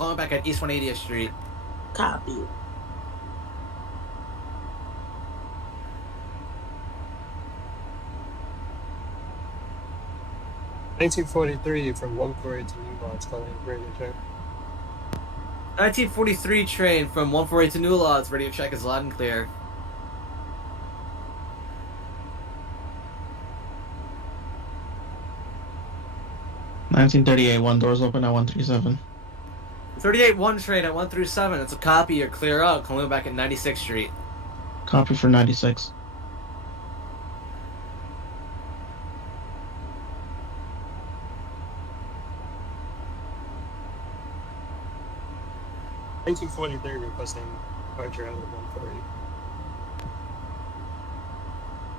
calling back at East 180th Street. Copy. $19.43 from 148 to New Lodge, calling radio check. 1943 train from 148 to New Lodge, radio check is loud and clear. $19.38, one doors open at 137. 38-1 train at 137, it's a copy, you're clear out, calling back at 96th Street. Copy for 96. $19.43 requesting departure out of 148.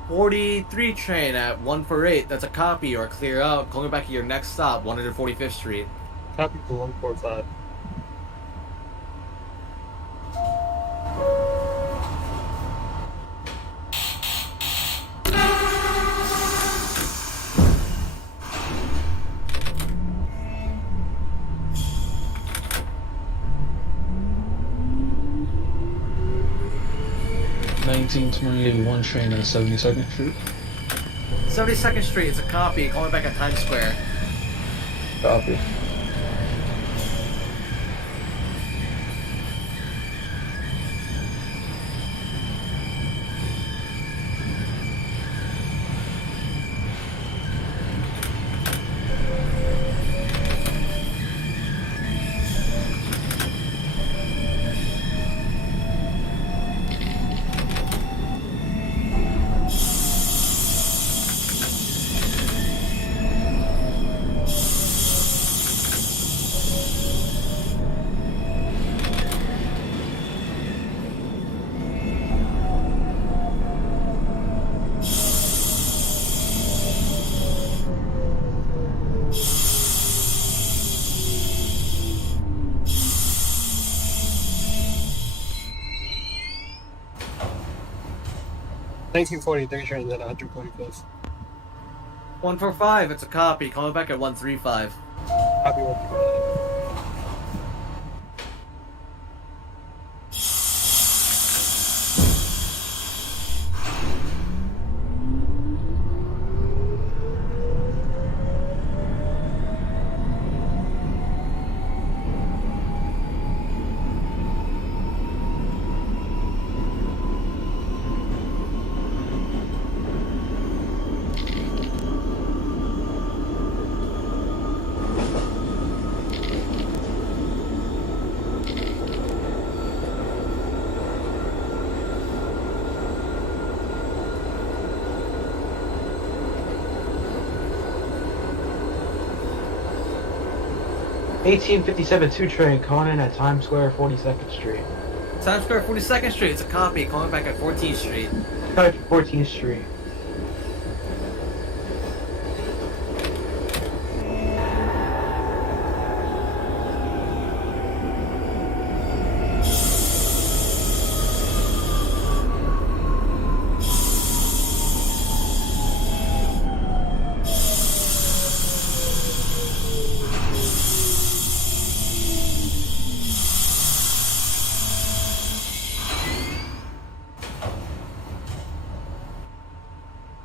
43 train at 148, that's a copy, you're clear out, calling back at your next stop, 145th Street. Copy for 145. $19.28, train at 72nd Street. 72nd Street, it's a copy, calling back at Times Square. Copy. $19.43 trains at 145th. 145, it's a copy, calling back at 135. Copy 145. $18.57 2 train calling in at Times Square 42nd Street. Times Square 42nd Street, it's a copy, calling back at 14th Street. Copy for 14th Street.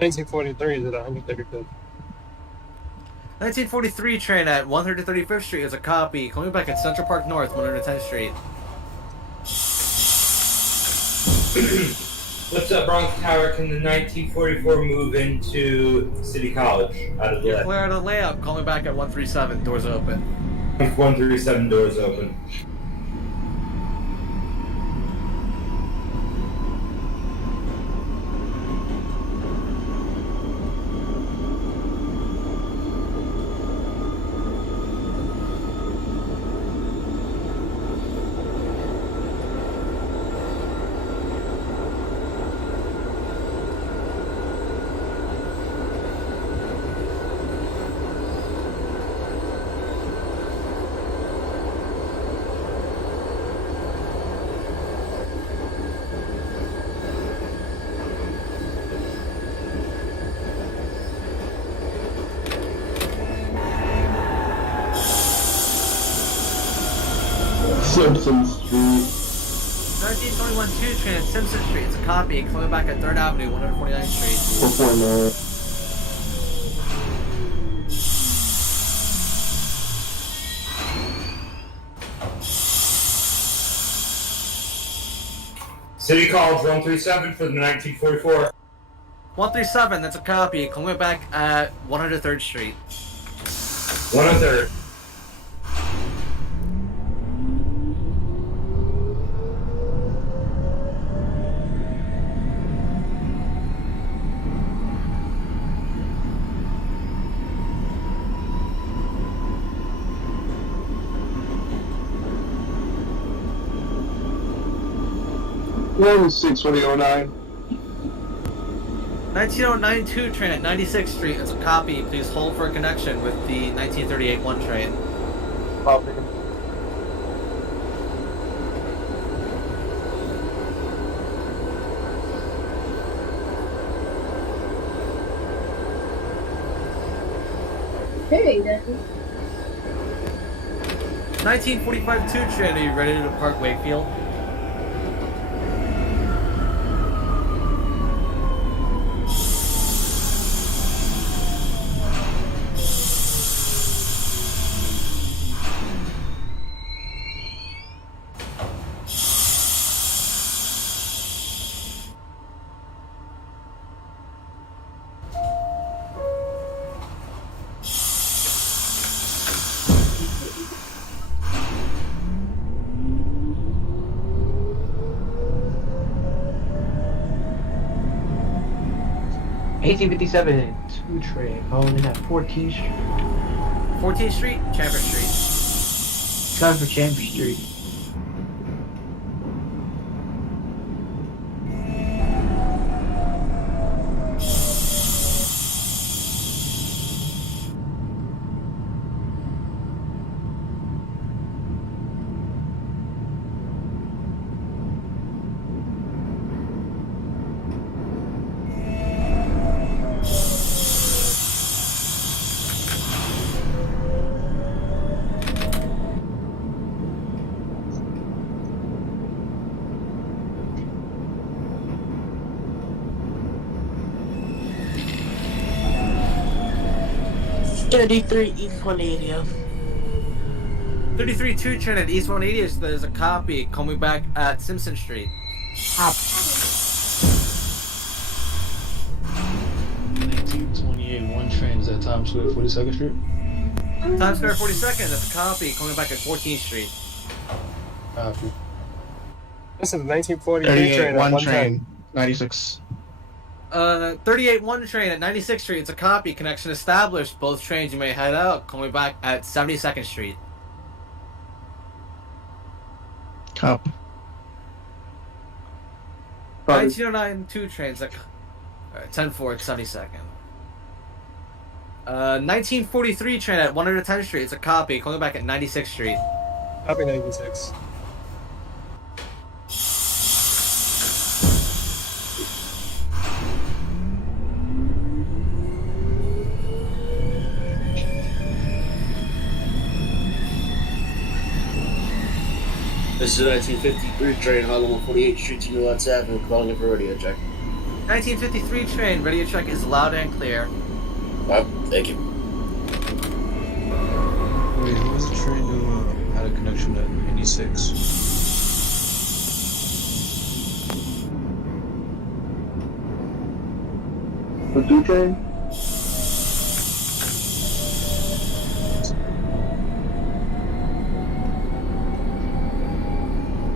$19.43 is at 135th. 1943 train at 135th Street is a copy, calling back at Central Park North, 110th Street. What's up, Bronx Tower? Can the 1944 move into City College out of the You're clear out of the layout, calling back at 137, doors open. 137 doors open. Simpson Street. 1921 2 train at Simpson Street. It's a copy. Coming back at 3rd Avenue, 149th Street. 449. City College 137 for the 1944. 137, that's a copy. Coming back at 103rd Street. 103rd. One 62009. 1909 2 train at 96th Street. It's a copy. Please hold for a connection with the 1938 1 train. Copy. Hey, Daddy. 1945 2 train. Are you ready to depart Wakefield? Eighteen 57 2 train calling in at 14th Street. 14th Street, Chambers Street. Time for Chambers Street. East 180. 33 2 train at East 180. So there's a copy. Coming back at Simpson Street. 1928 1 train is at Times Square 42nd Street. Times Square 42nd. That's a copy. Coming back at 14th Street. Copy. This is 1943 38 train at 1 110. train, 96. 38 1 train at 96th Street. It's a copy. Connection established. Both trains you may head out. Coming back at 72nd Street. Copy. 1909 2 trains at 10-4 at 72nd. 1943 train at 110th Street. It's a copy. Coming back at 96th Street. Copy 96. This is a 1953 train, Harlem 148th Street to New Lots Avenue, calling in for radio check. 1953 train. Radio check is loud and clear. Thank you. Wait, who was the train who had a connection at 86? The 2 train?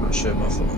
Oh shit, my fault.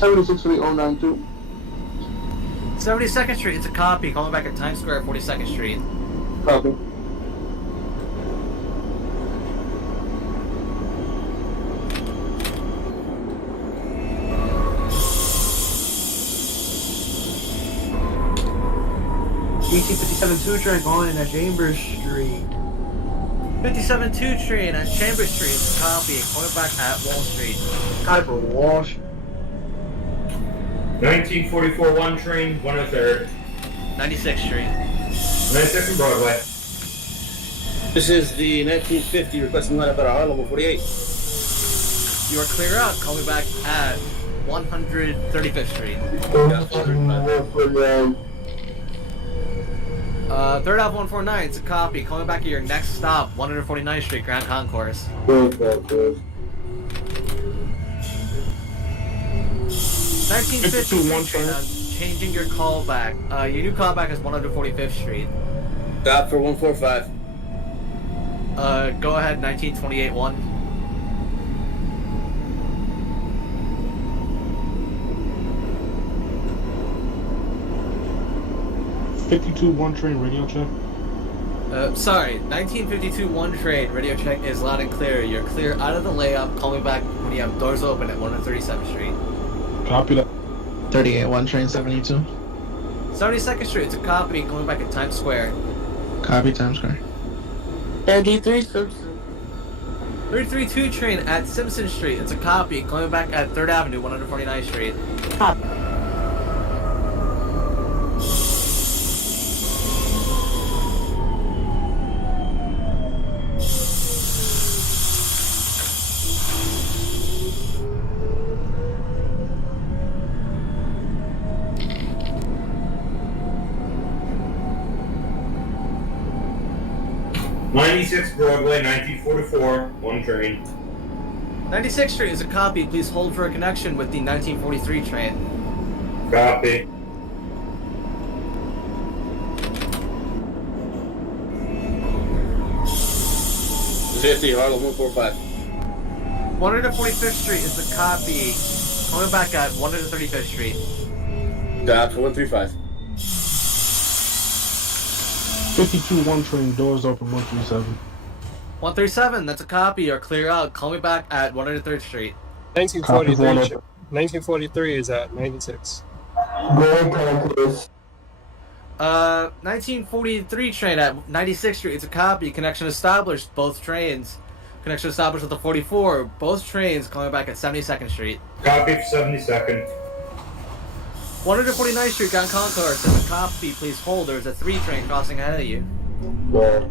76 for the 092. 72nd Street, it's a copy. Calling back at Times Square, 42nd Street. Copy. ET57-2 train calling in at Chambers Street. 57-2 train at Chambers Street, it's a copy. Calling back at Wall Street. Copy for Walsh. 1944 1 train, 103rd. 96th Street. 96th and Broadway. This is the 1950 requesting line up at Harlem on 48. You are clear out. Call me back at 135th Street. Third Ave 149, it's a copy. Calling back at your next stop, 149th Street, Grand Concourse. 1950 train, I'm changing your callback. Your new callback is 145th Street. Stop for 145. Go ahead, 1928-1. 52-1 train radio check. Sorry, 1952-1 train, radio check is loud and clear. You're clear out of the layup. Call me back when you have doors open at 137th Street. Copy that. 38-1 train 72. 72nd Street, it's a copy. Calling back at Times Square. Copy Times Square. 33 Simpson. 332 train at Simpson Street, it's a copy. Calling back at 3rd Avenue, 149th Street. Copy. '96 Broadway, 1944, 1 train. 96th Street is a copy. Please hold for a connection with the 1943 train. Copy. '50 Harlem 145. 145th Street is a copy. Calling back at 135th Street. Stop for 135. 52-1 train doors open 137. 137, that's a copy. You're clear out. Call me back at 103rd Street. 1943 is at 96. 1943 train at 96th Street. It's a copy. Connection established. Both trains. Connection established with the 44. Both trains calling back at 72nd Street. Copy for 72nd. 149th Street, Grand Concourse. There's a copy. Please hold. There's a 3 train crossing ahead of you. Sure.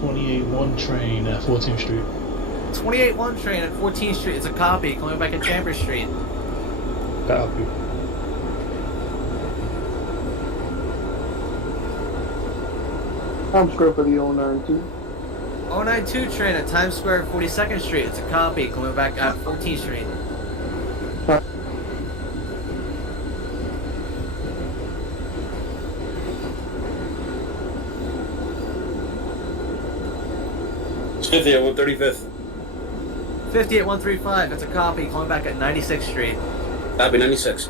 28-1 train at 14th Street. 28-1 train at 14th Street. It's a copy. Calling back at Chambers Street. Copy. Times Square for the 092. 092 train at Times Square, 42nd Street. It's a copy. Calling back at 14th Street. '50 at 135th. 50 at 135. It's a copy. Calling back at 96th Street. Copy 96.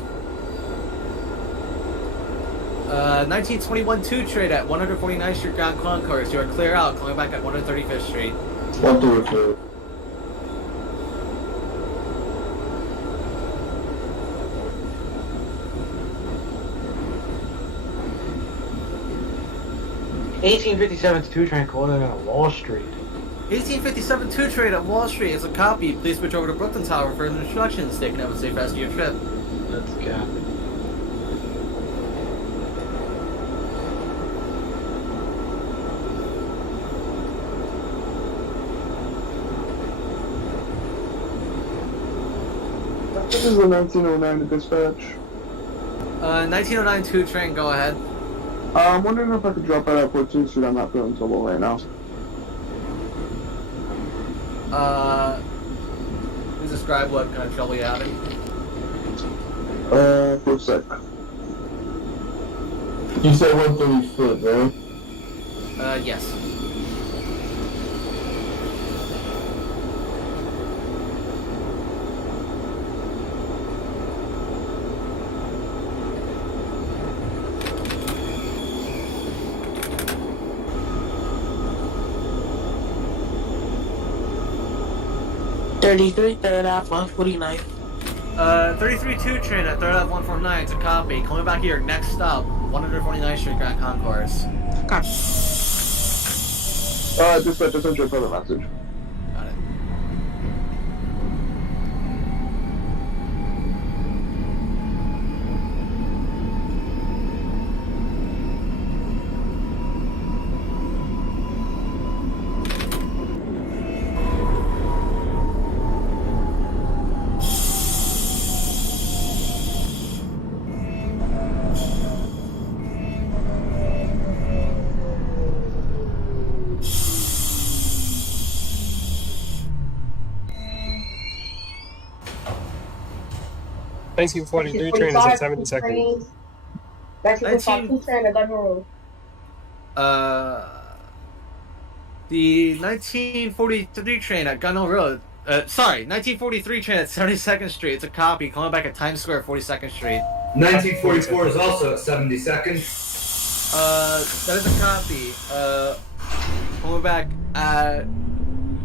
1921-2 train at 149th Street, Grand Concourse. You are clear out. Calling back at 135th Street. 132. (1857-2 train calling in on Wall Street. 1857-2 train at Wall Street is a copy. Please switch over to Brooklyn Tower for further instructions. Stay connected and safe rest of your trip. Let's go. This is a 1909 to dispatch. 1909-2 train, go ahead. I'm wondering if I could drop out at 14th Street. I'm not feeling so well right now. Please describe what kind of trouble you're having. For a sec. You said 130 foot, right? Yes. Third half, 149. 33-2 train at 3rd Ave 149 to copy. Coming back to your next stop, 149th Street Grand Concourse. Dispatch, I sent you a further message. Got it. Nineteen 43 train is at 72nd. 1942 train at Governor Road. The 1943 train at Gun Hill Road. 1943 train at 72nd Street. It's a copy. Coming back at Times Square, 42nd Street. 1944 is also at 72nd. That is a copy. Coming back at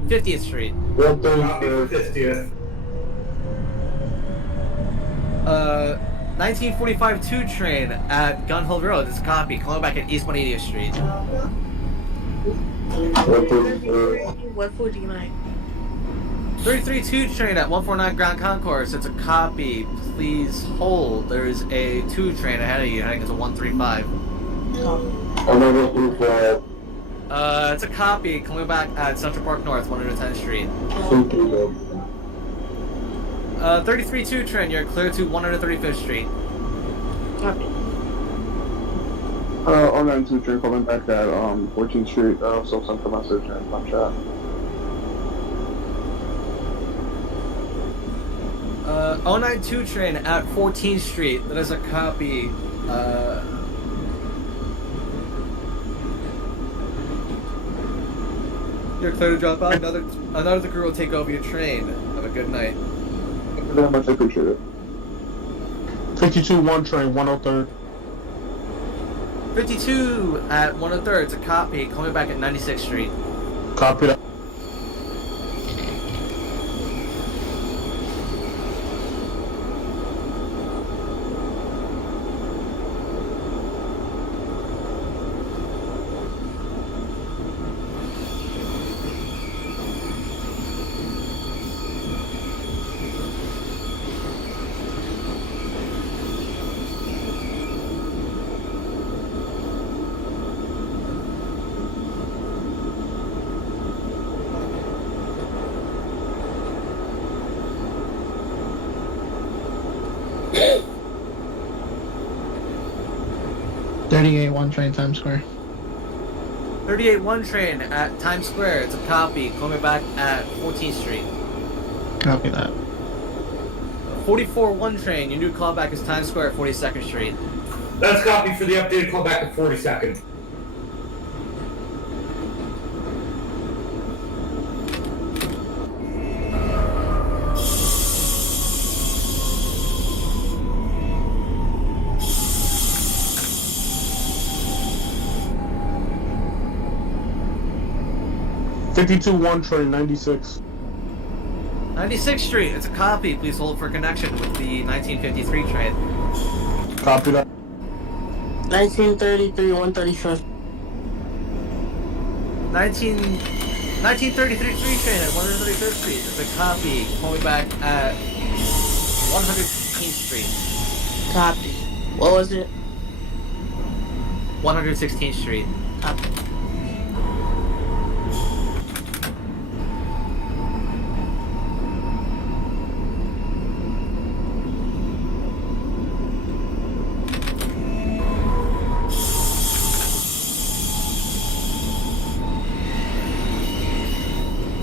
50th Street. Copy for 50th. 1945 2 train at Gun Hill Road. It's a copy. Coming back at East 180th Street. 149. 33-2 train at 149 Grand Concourse. It's a copy. Please hold. There is a 2 train ahead of you. I think it's a 135. It's a copy. Coming back at Central Park North, 110th Street. 33-2 train. You're clear to 135th Street. Copy. 092 train coming back at 14th Street. So sent a message and my chat. 092 train at 14th Street. That is a copy. You're clear to drop out. Another crew will take over your train. Have a good night. Thank you very much. I appreciate it. 52-1 train, 103rd. 52 at 103rd. It's a copy. Coming back at 96th Street. Copy that. One train, Times Square. 38-1 train at Times Square. It's a copy. Coming back at 14th Street. Copy that. 44-1 train. Your new callback is Times Square at 42nd Street. That's copy for the updated callback at 42nd. Fifty-two-1 train, 96. 96th Street. It's a copy. Please hold for connection with the 1953 train. Copy that. 1933, 135. 1933 train at 135th Street. It's a copy. Coming back at 116th Street. Copy. What was it? 116th Street. Copy.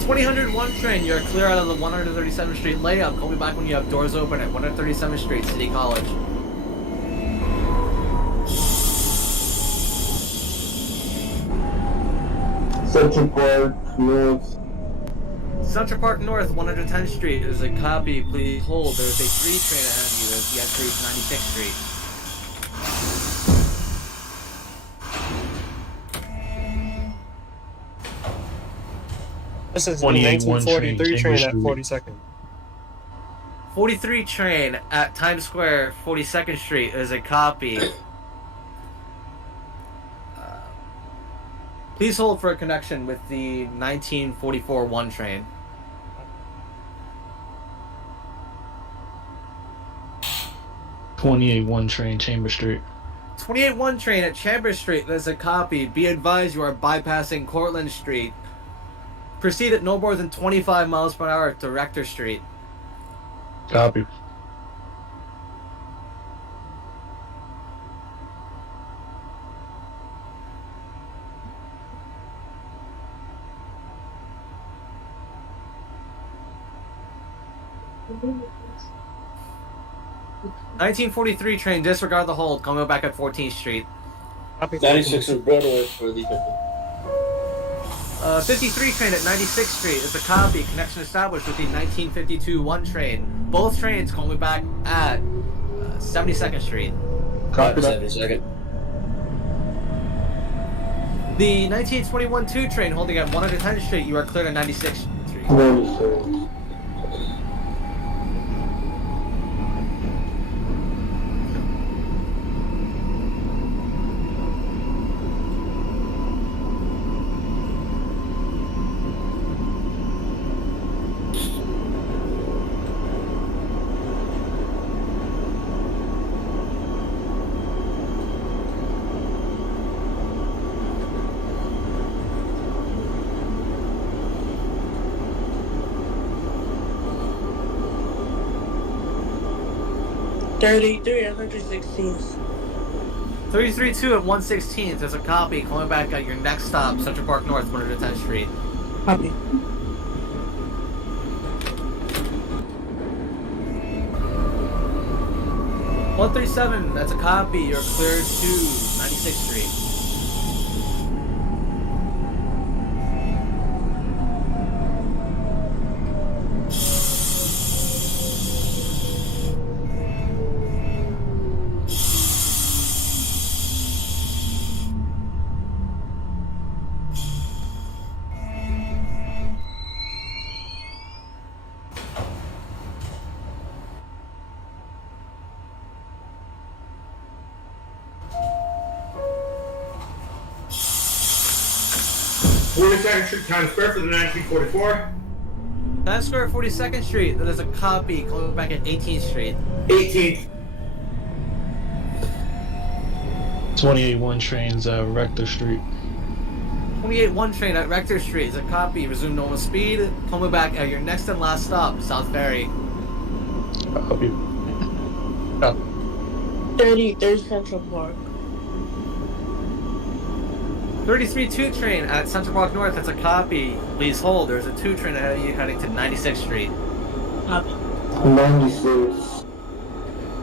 2001 train, you're clear out of the 137th Street layup. Call me back when you have doors open at 137th Street, City College. Central Park North. Central Park North, 110th Street is a copy. Please hold. There's a 3 train ahead of you. There's yet to reach 96th Street. This is the 28 one 1943 train, train at Chambers 42nd. 43 train at Times Square, 42nd Street is a copy. Please hold for a connection with the 1944 1 train. '28 1 train, Chambers Street. 28 1 train at Chambers Street, there's a copy. Be advised you are bypassing Cortlandt Street. Proceed at no more than 25 miles per hour to Rector Street. Copy. Mm-hmm. 1943 train, disregard the hold. Coming back at 14th Street. 96 and Broadway for the 53 train at 96th Street is a copy. Connection established with the 1952 1 train. Both trains coming back at 72nd Street. Copy that. 72nd. The 1921 2 train holding at 110th Street, you are cleared at 96th Street. 96. $33 at 116th. 33-2 at 116th is a copy. Coming back at your next stop, Central Park North, 110th Street. Copy. $137, that's a copy. You're cleared to 96th Street. Street, Times Square for the 1944. Times Square, 42nd Street. There's a copy. Coming back at 18th Street. 18th. 28 1 trains, Rector Street. 28 1 train at Rector Street is a copy. Resume normal speed. Coming back at your next and last stop, South Ferry. Copy. 30 Central Park. 33-2 train at Central Park North, that's a copy. Please hold. There's a 2 train ahead of you heading to 96th Street. Copy. 96.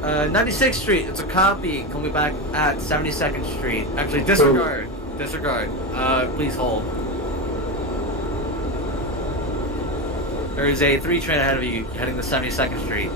96th Street, it's a copy. Coming back at 72nd Street. Actually, disregard. Disregard. Please hold. There is a 3 train ahead of you heading to 72nd Street.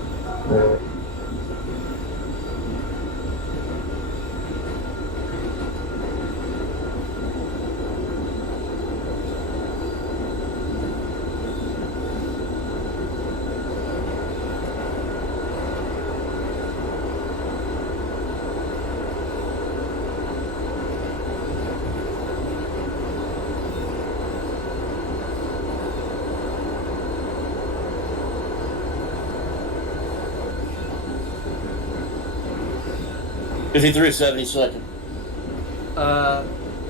53 72nd.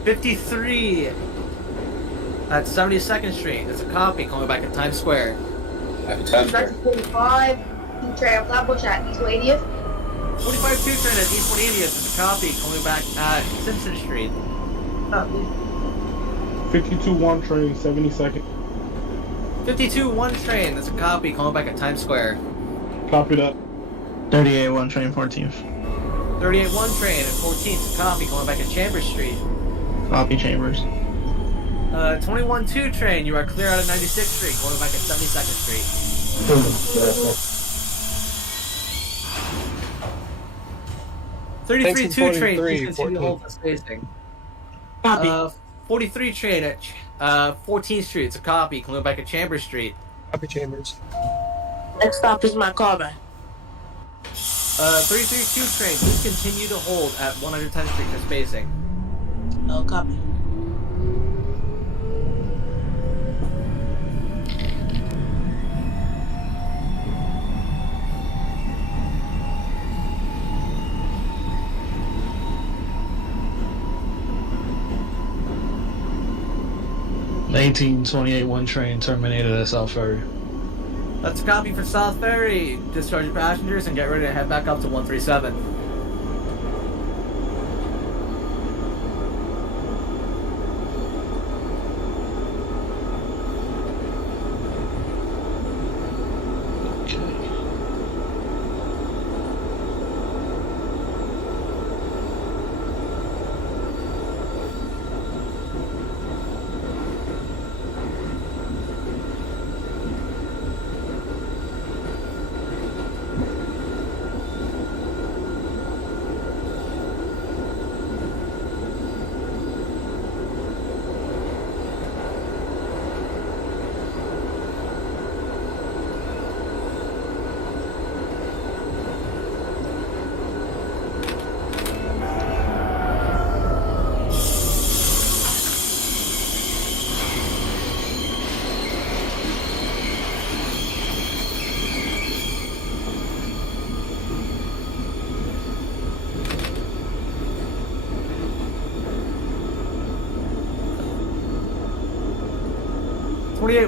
53 at 72nd Street. It's a copy. Coming back at Times Square. Happy Times Square. 45, train on Flatbush at East 80th. 45-2 train at East 180th. It's a copy. Coming back at Simpson Street. 52 1 train, 72nd. 52-1 train, that's a copy, calling back at Times Square. Copy that. 38-1 train 14th. 38-1 train at 14th, copy, calling back at Chambers Street. Copy Chambers. 21-2 train, you are clear out of 96th Street, going back at 72nd Street. 33-2 train, please continue to hold the spacing. Copy. 43 train at 14th Street, it's a copy, coming back at Chambers Street. Copy Chambers. Next stop is my callback. 332 train, please continue to hold at 110th Street for spacing. Oh, copy. Nineteen 28-1 train terminated at South Ferry. That's a copy for South Ferry. Discharge your passengers and get ready to head back up to 137.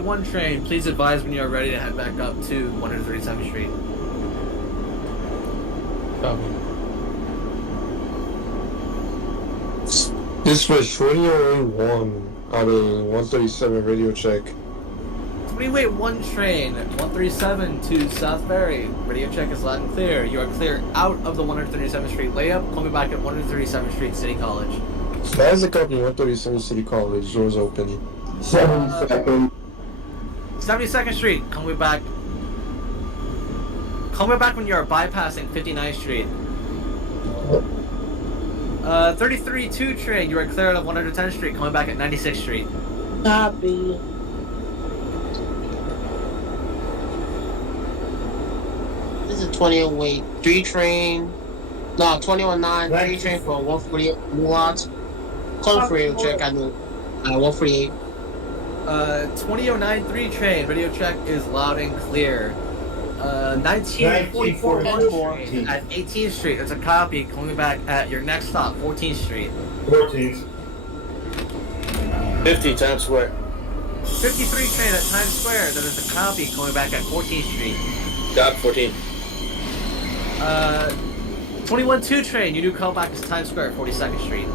One train, please advise when you are ready to head back up to 137th Street. Copy. This was 2001 out of 137 radio check. 1 train, 137 to South Ferry. Radio check is loud and clear. You are clear out of the 137th Street layup. Call me back at 137th Street City College. That is a copy 137 City College. Doors open. 72nd. 72nd Street, call me back. Call me back when you are bypassing 59th Street. 33-2 train, you are clear out of 110th Street, coming back at 96th Street. Copy. This is 2008 3 train. No, 2019 3 train for 148 New Lots. Call for radio check at 148. 2009 3 train, radio check is loud and clear. 1944 train at 18th Street, that's a copy, coming back at your next stop, 14th Street. 14th. 50 Times Square. 53 train at Times Square, that is a copy, coming back at 14th Street. Got 14. 21-2 train, you do call back to Times Square, 42nd Street.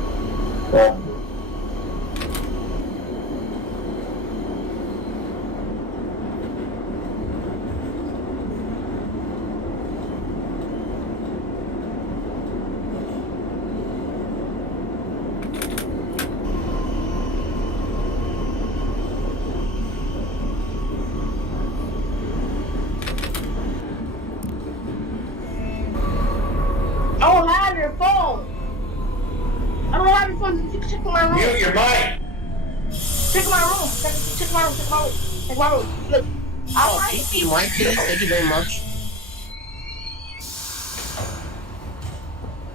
I don't have your phone. I don't have your phone. Check my room. Mute your mic. Check my room. Check my room. Check my room. Check my room. Look. Thank you, Mikey. Thank you very much.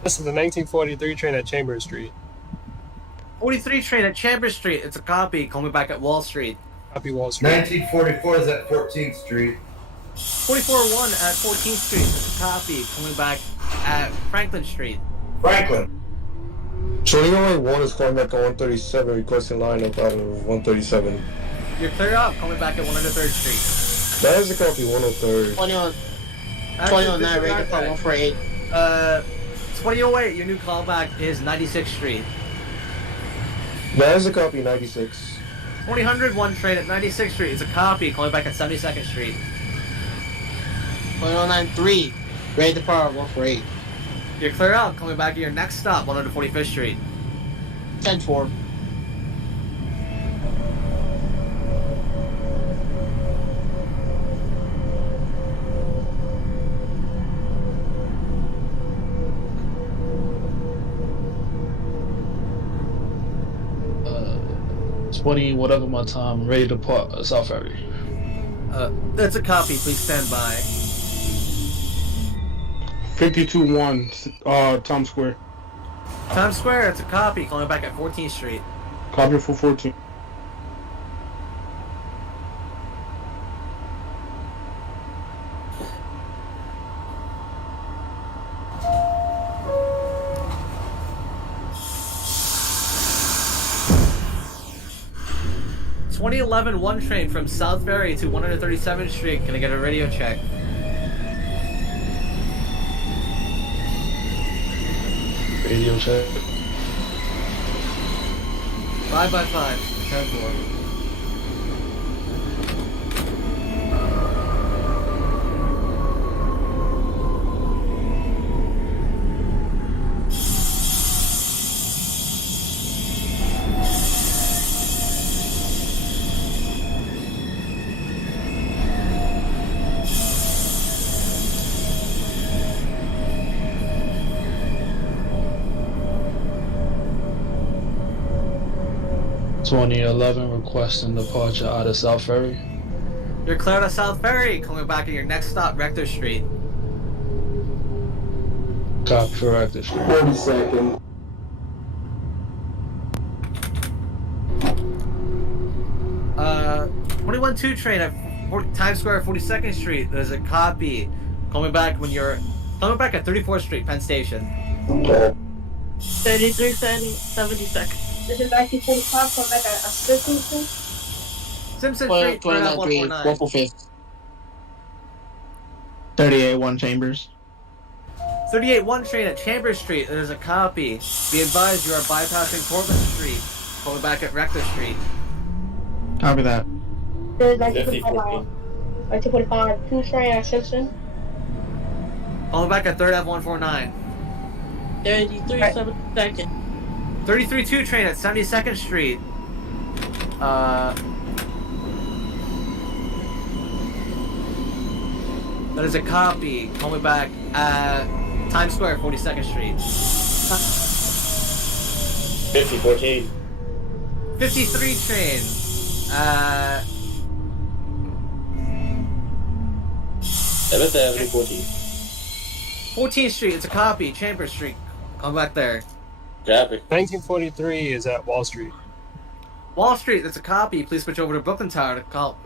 This is the 1943 train at Chambers Street. 43 train at Chambers Street, it's a copy, call me back at Wall Street. Copy Wall Street. 1944 is at 14th Street. 44-1 at 14th Street, it's a copy, call me back at Franklin Street. Franklin. 2001 is calling back on 137, requesting line up out of 137. You're clear up, call me back at 103rd Street. That is a copy 103rd. 2009 radio for 148. 2008, your new callback is 96th Street. That is a copy 96. 2000 one train at 96th Street. It's a copy. Calling back at 72nd Street. 20093. Ready to depart 148. You're clear out. Coming back at your next stop, 145th Street. 10-4. Uh, 20 whatever my time. Ready to depart South Ferry. That's a copy. Please stand by. 52-1, Times Square. Times Square, it's a copy. Calling back at 14th Street. Copy for 14. One train from South Ferry to 137th Street. Can I get a radio check? Radio check. 5x5. 10-4. Requesting departure out of South Ferry. You're clear to South Ferry. Coming back at your next stop, Rector Street. Copy for Rector Street. 40 seconds. Uh, 21-2 train at Times Square, 42nd Street. There's a copy. Coming back at 34th Street, Penn Station. 3330, 72nd. This is 1945, come back at Simpson. Simpson Street, 293, 145. 38-1 Chambers. 38-1 train at Chambers Street. There's a copy. Be advised you are bypassing Portland Street. Coming back at Rector Street. Copy that. This is 1945, 2 train at Simpson. Calling back at 3rd Ave 149. 33, 72nd. 33-2 train at 72nd Street. That is a copy. Calling back at Times Square, 42nd Street. 5014. 53 train. 7th Avenue 14. 14th Street. It's a copy. Chambers Street. Come back there. Copy. 1943 is at Wall Street. Wall Street. That's a copy. Please switch over to Brooklyn Tower to call.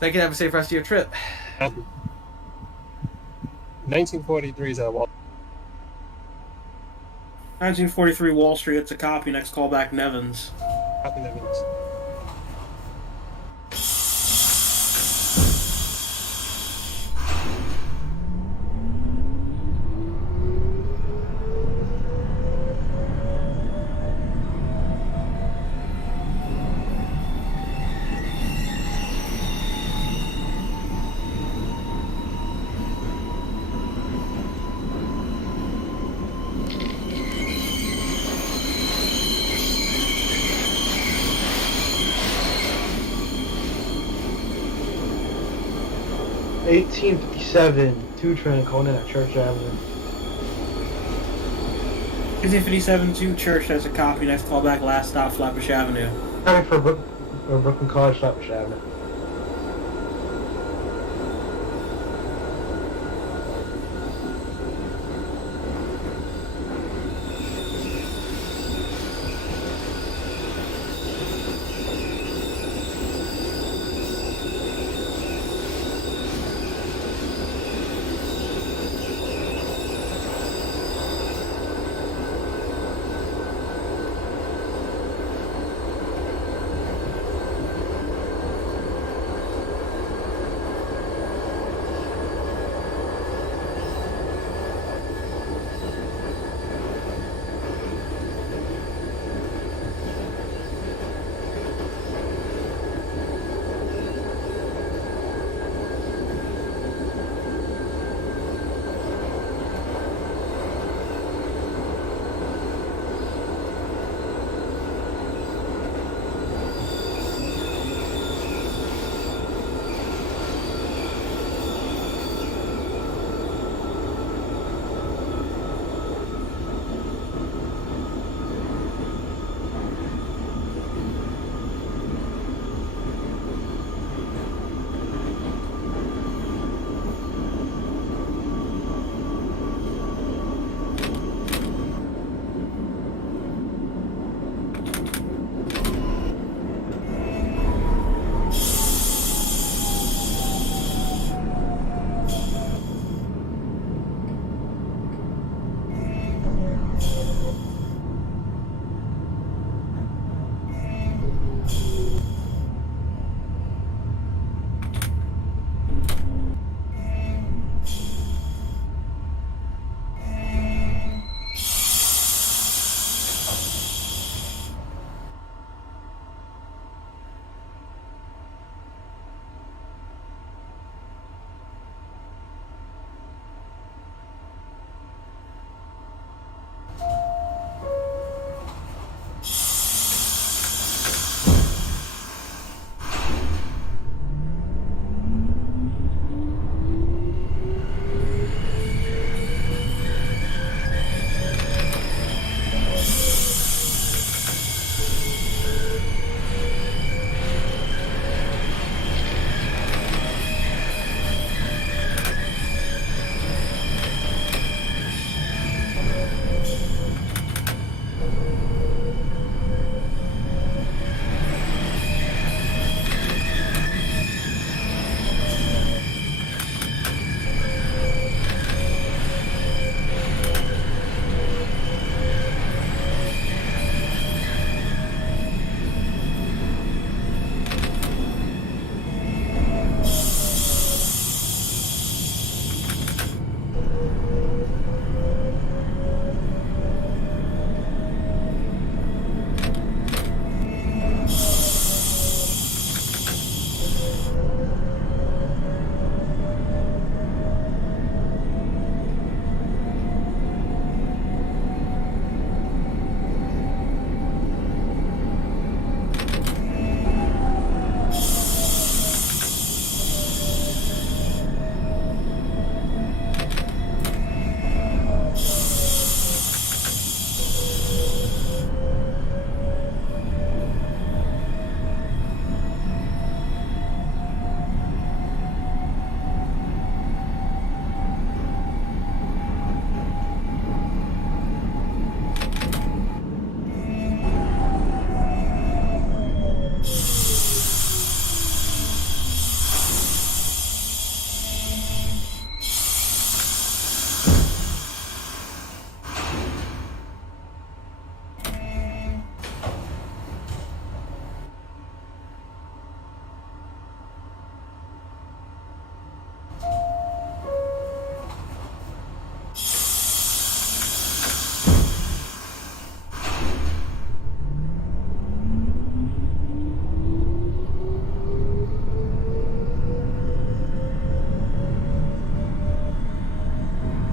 Thank you. Have a safe rest of your trip. Copy. 1943 is at Wall 1943 Wall Street, it's a copy. Next call back, Nevins. Copy Nevins. $18.57, 2 train calling in at Church Avenue. 1857 2 Church, that's a copy. Next call back, last stop, Flatbush Avenue. Coming for Brooklyn College, Flatbush Avenue.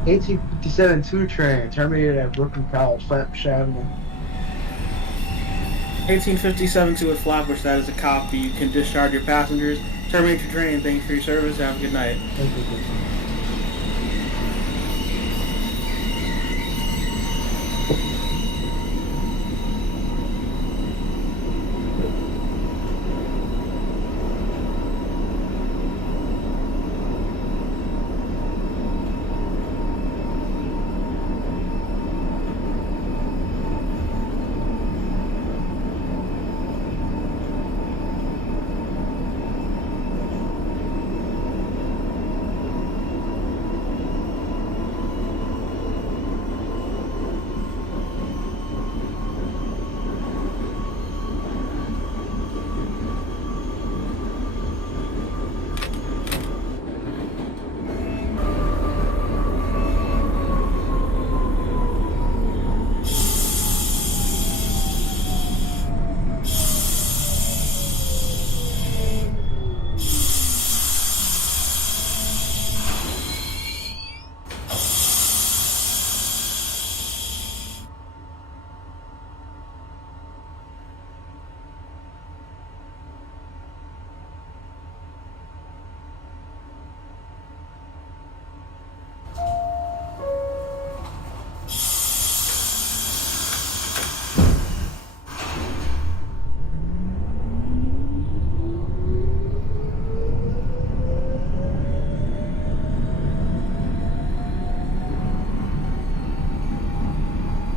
1857 2 train terminated at Brooklyn College, Flatbush Avenue. 1857-2 at Flatbush, that is a copy. You can discharge your passengers. Terminate your train. Thanks for your service. Have a good night. Thank you.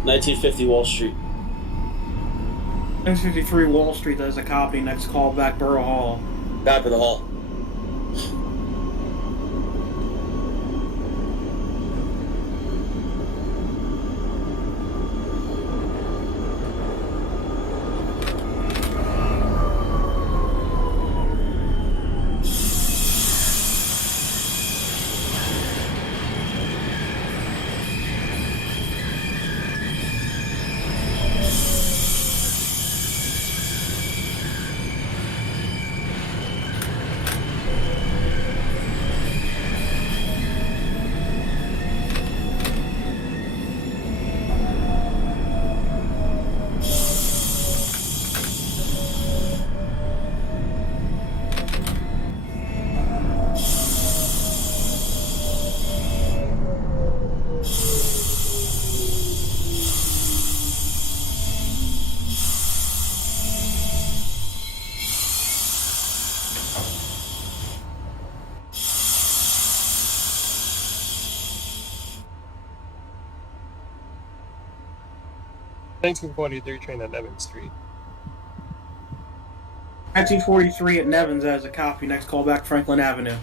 $19.50 Wall Street. 1953 Wall Street, that is a copy. Next call back, Borough Hall. Back of the hall. $1943 train at Evans Street. 1943 at Nevins, that is a copy. Next call back, Franklin Avenue.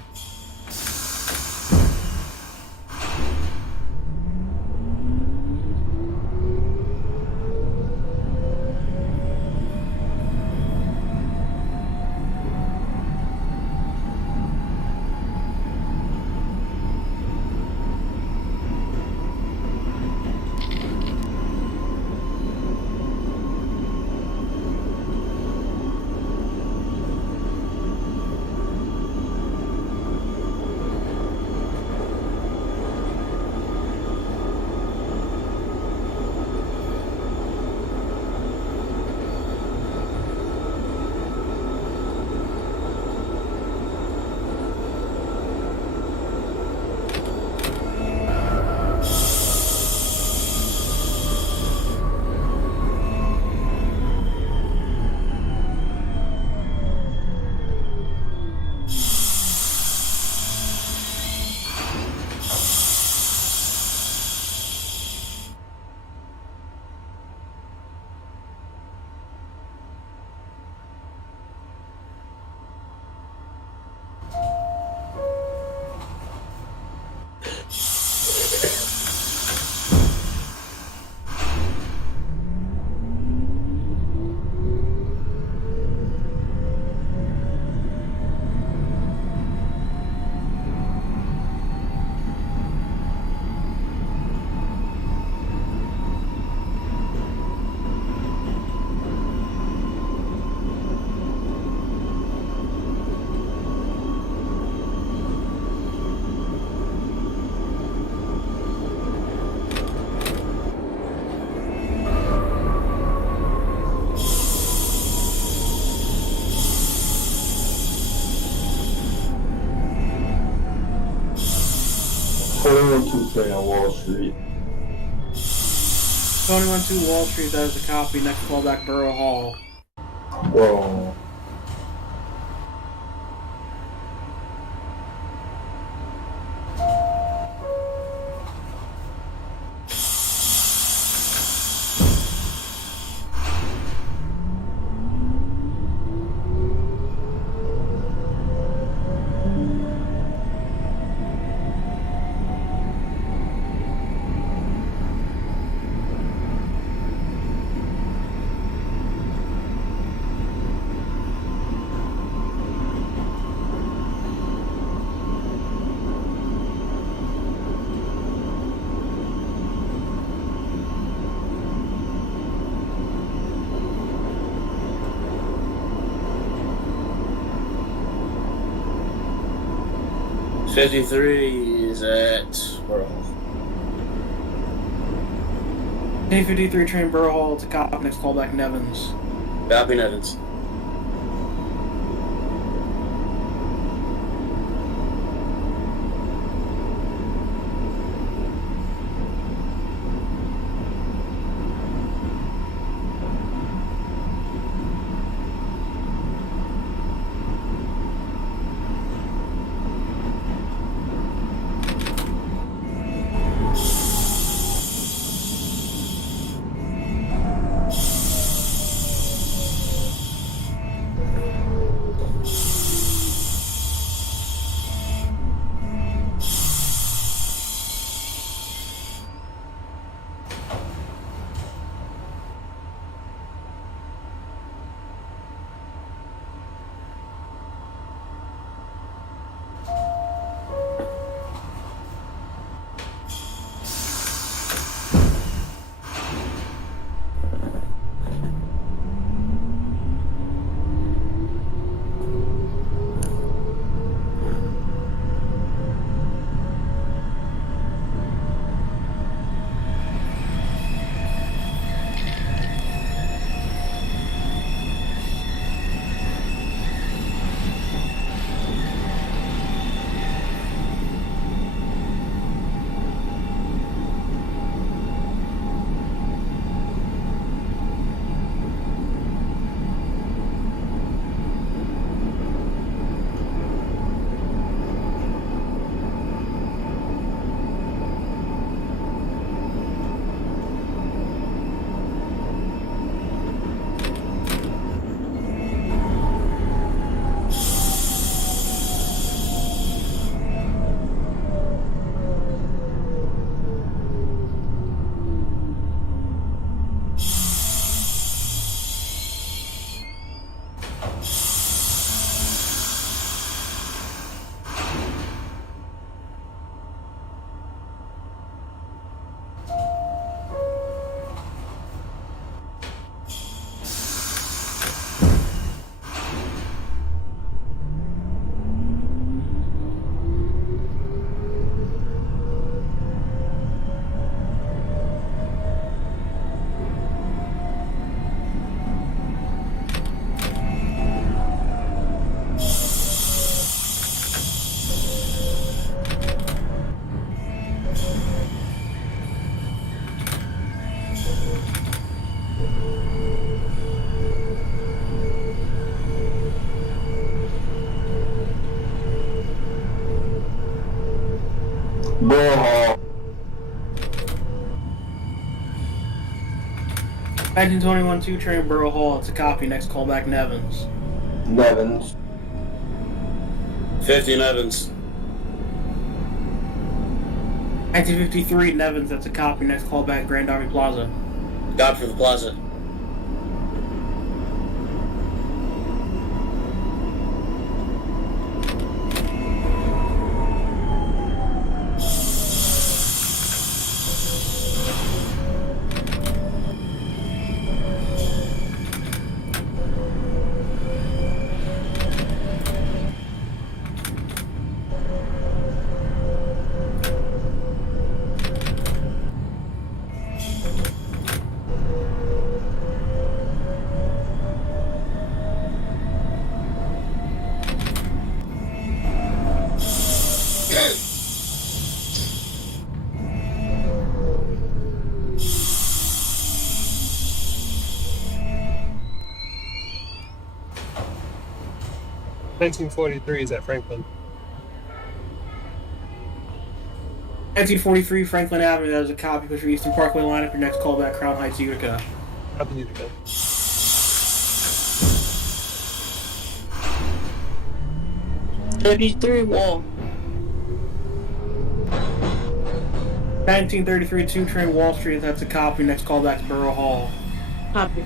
212 train on Wall Street. 21-2 Wall Street, that is a copy. Next callback, Borough Hall. Whoa. '53 is at Borough Hall. 1053 train Borough Hall, it's a copy. Next callback, Nevins. Copy, Nevins. Borough Hall. 1921 2 train Borough Hall, it's a copy. Next callback, Nevins. Nevins. 50 Nevins. 1953 Nevins, that's a copy. Next callback, Grand Army Plaza. Got for the plaza. 1943 is at Franklin. 1943 Franklin Avenue, that is a copy. Push your Eastern Parkway line up your next callback, Crown Heights, Utica. Copy Utica. Wall. 1933 2 train Wall Street, that's a copy. Next callback, Borough Hall. Copy.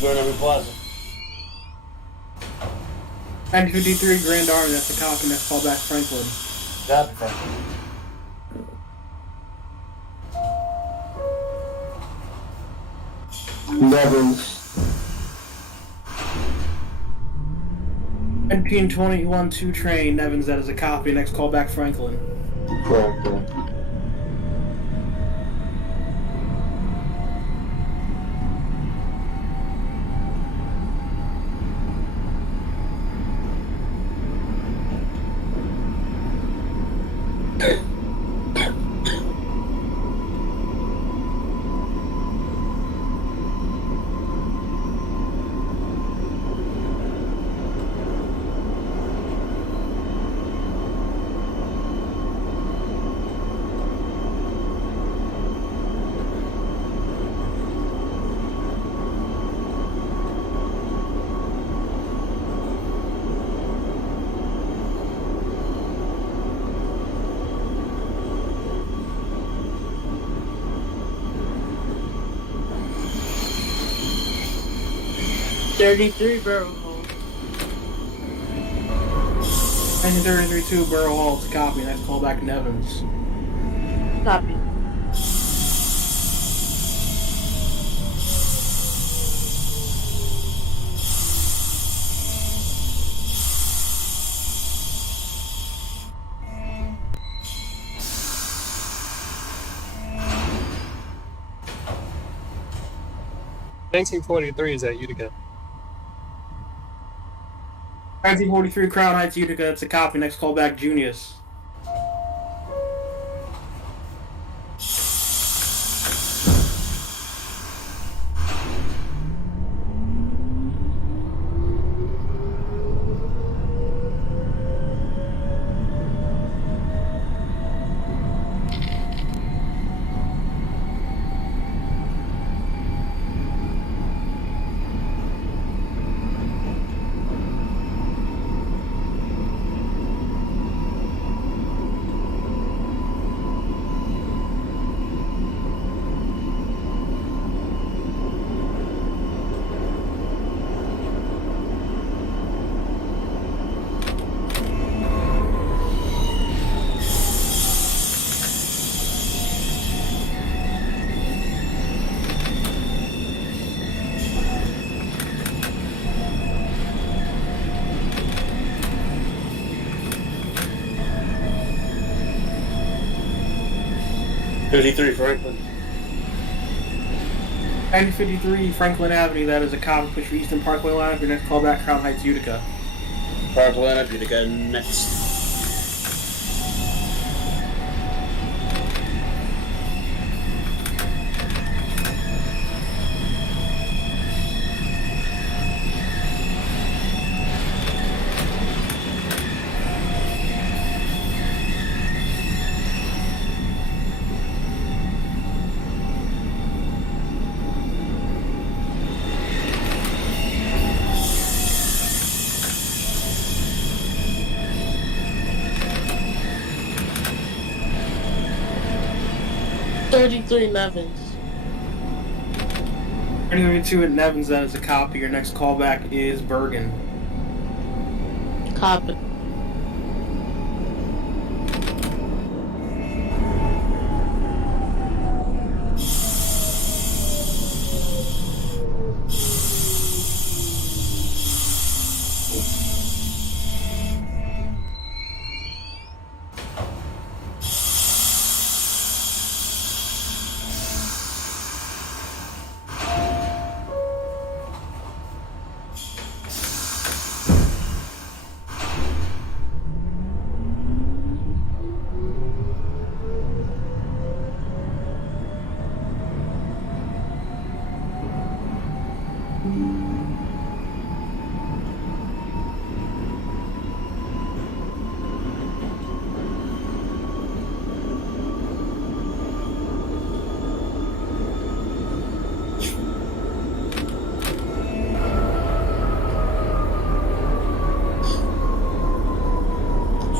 Grand Army Plaza. 1953 Grand Army, that's a copy. Next callback, Franklin. Copy, Franklin. Nevins. 1921 2 train, Nevins, that is a copy. Next callback, Franklin. Franklin. Borough Hall. 1933 2 Borough Hall, it's a copy. Next callback, Nevins. Copy. $1943 is at Utica. 1943 Crown Heights, Utica. That's a copy. Next call back, Junius. $33 Franklin. 1953 Franklin Avenue. That is a copy. Push for Eastern Parkway line. Your next call back, Crown Heights, Utica. Parkway line, Utica next. Nevins. 2032 at Nevins. That is a copy. Your next callback is Bergen. Copy.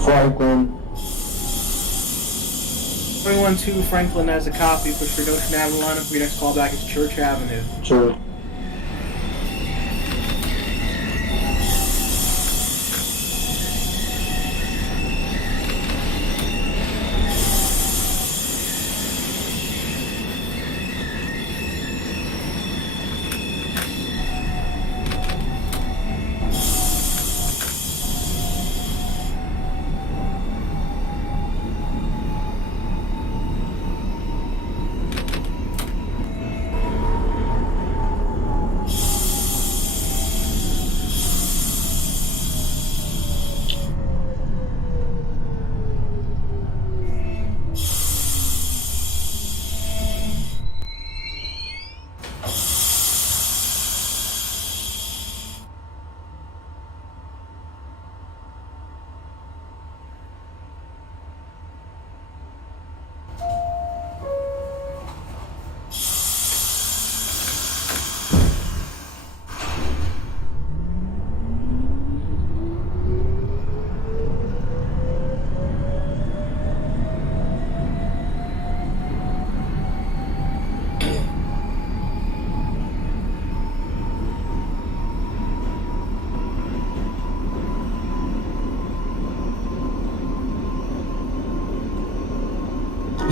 Franklin. 212 Franklin has a copy. Push for Goshen Avenue line. Your next callback is Church Avenue. Church.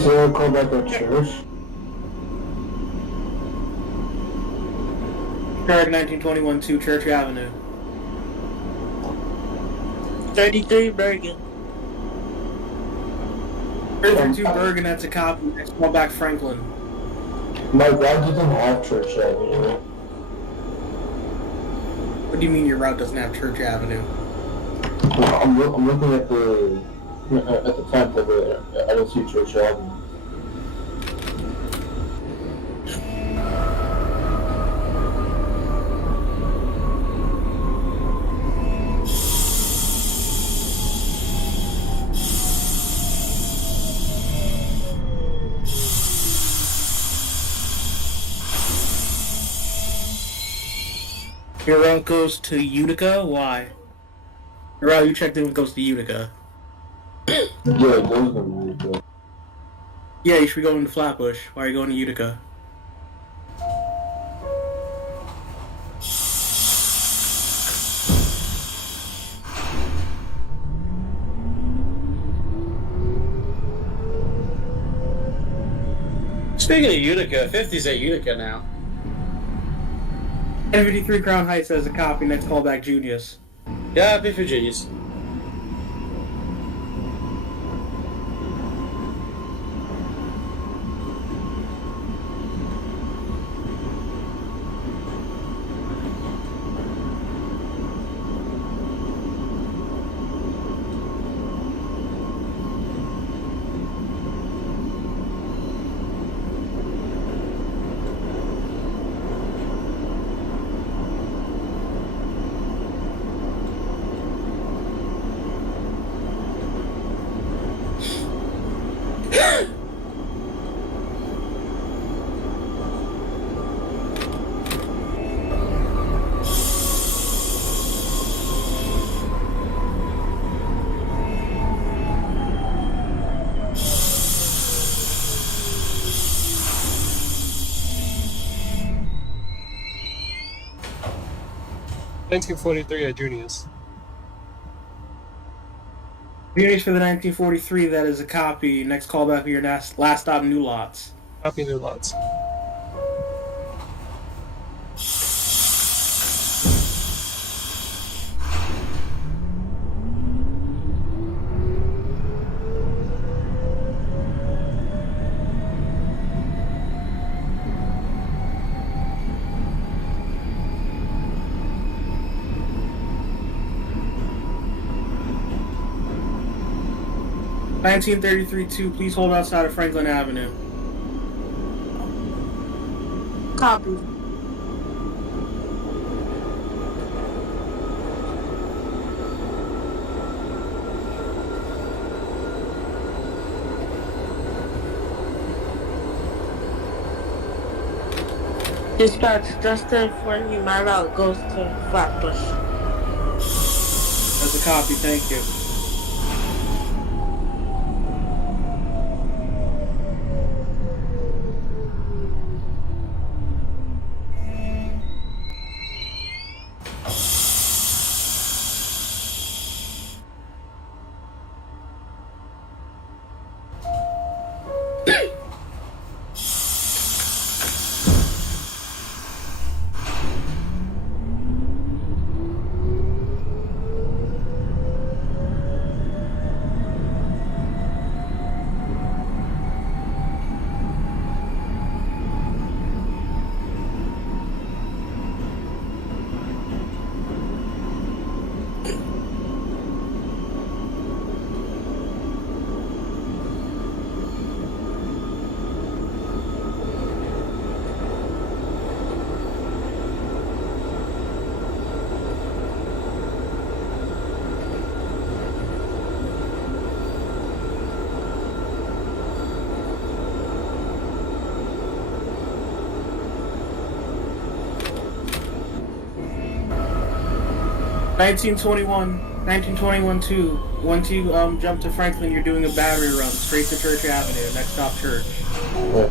So call back at Church. Correct, 1921 2 Church Avenue. 33 Bergen. 32 Bergen, that's a copy. Next callback, Franklin. My dad doesn't have Church Avenue. What do you mean your route doesn't have Church Avenue? I'm looking at the 10th of it. I don't see Church Avenue. Your route goes to Utica? Why? Your route you checked in goes to Utica. Yeah, it goes to Utica. Yeah, you should be going to Flatbush. Why are you going to Utica? Speaking of Utica, 50's at Utica now. 1053 Crown Heights has a copy. Next call back, Junius. Yeah, be for Genius. $19.43 at Junius. Junius for the 1943, that is a copy. Next call back for your last stop, New Lots. Copy New Lots. $19.33-2, please hold outside of Franklin Avenue. Copy. Dispatch, just to inform you, my route goes to Flatbush. That's a copy, thank you. $1921-2. Once you jump to Franklin, you're doing a battery run straight to Church Avenue. Next stop, Church. Yeah.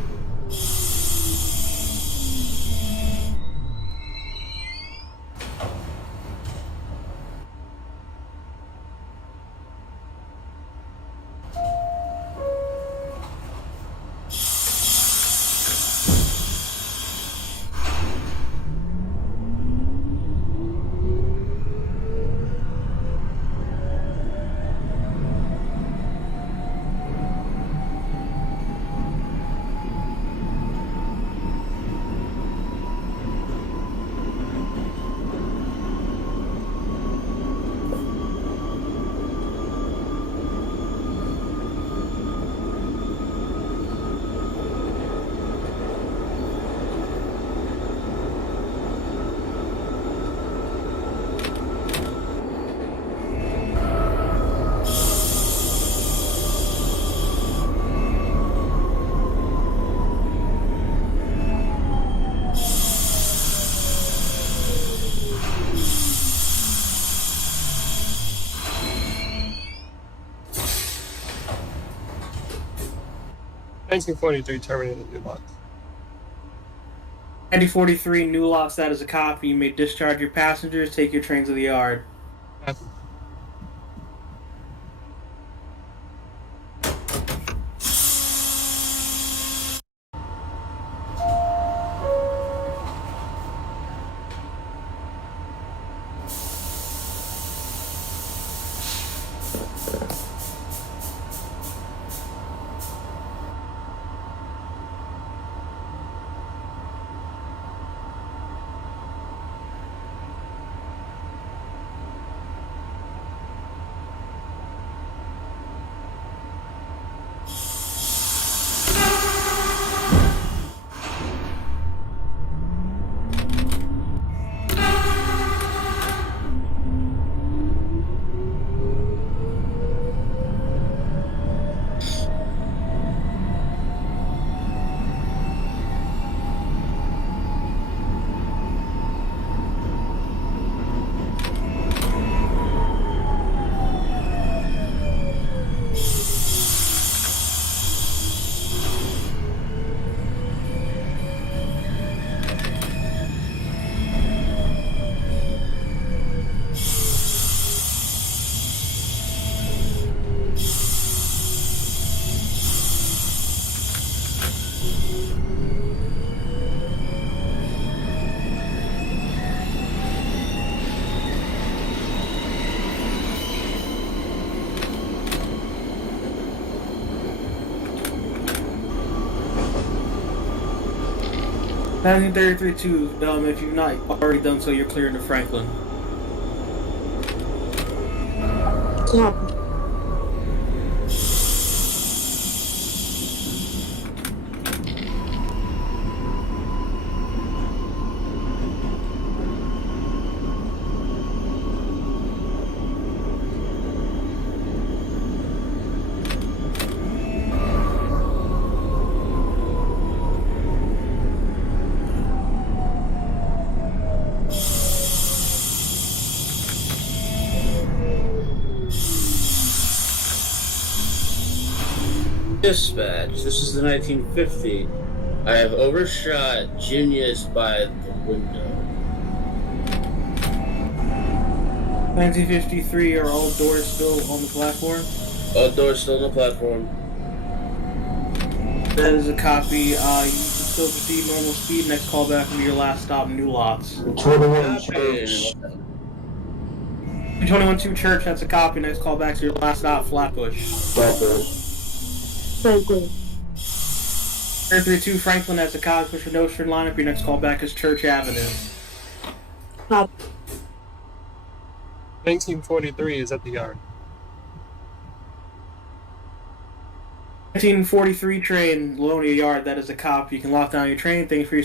1943 terminated new lots. 1943 new lots, that is a copy. You may discharge your passengers, take your train to the yard. Copy. Passing 33-2, if you've not already done so, you're clear into Franklin. Dispatch, this is the 1950. I have overshot Genius by the window. 1953, are all doors still on the platform? All doors still on the platform. That is a copy. You can still proceed normal speed. Next callback will be your last stop, New Lots. 21 Church. 21-2 Church, that's a copy. Next callback to your last stop, Flatbush. Flatbush. Franklin. 32 Franklin, that's a copy. Push your Nostrand lineup. Your next callback is Church Avenue. 1943 is at the yard. 1943 train, Livonia Yard, that is a copy. You can lock down your train. Thank you for your